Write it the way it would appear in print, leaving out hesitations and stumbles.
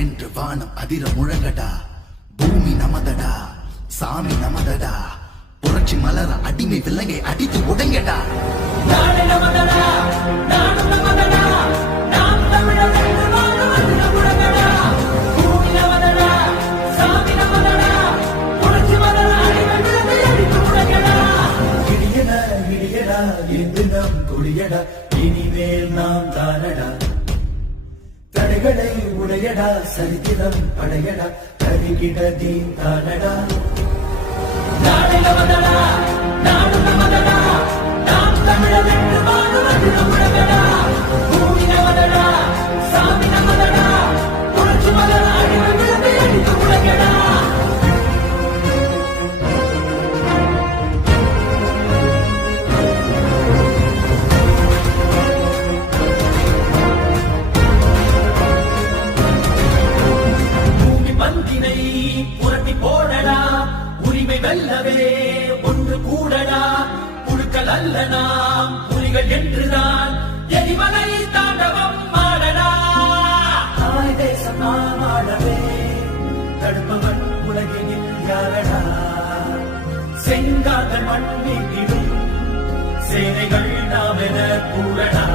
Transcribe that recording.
என்று வானம் அதிர முழங்கடா. பூமி நமதடா, சாமி நமதடா. புரட்சி மலர அடிமை விலங்கை அடித்து உடைங்கடா. நாடு நமதடா, நாடு நமதடா, நாம் தமிழர் என்று வானம் அதிர முழங்கடா. பூமி நமதடா, சாமி நமதடா, புரட்சி மலர அடிமை விலங்கை அடித்து உடைங்கடா. இடியடா இடியடா என்று நாம் கொடியடா, இனிமேல் நாம் தானடா. தடைகளை உடையடா, சரித்திரம் படையடா, கருகிட தீன் தானடா. நாடு நமதடா, நாடு நமதடா, நாம் தமிழர் என்று வானம் அதிர முழங்கடா. பூமி நமதடா, சாமி நமதடா, புரட்சி மலர அடிமை விலங்கை அடித்து உடைங்கடா. பந்தினை புரட்டி போடடா, உரிமை வெல்லவே ஒன்று கூடடா. புழுக்கள் அல்ல நாம் புலிகள் என்றுதான் எரிமலை தாண்டவம் ஆடடா. தாய் தேசம் நாம் ஆடவே தடுப்பவன் உலகினில் யாரடா. செங்காதல் மண் நீட்டிடும் சேனைகள் நாம் என கூறடா.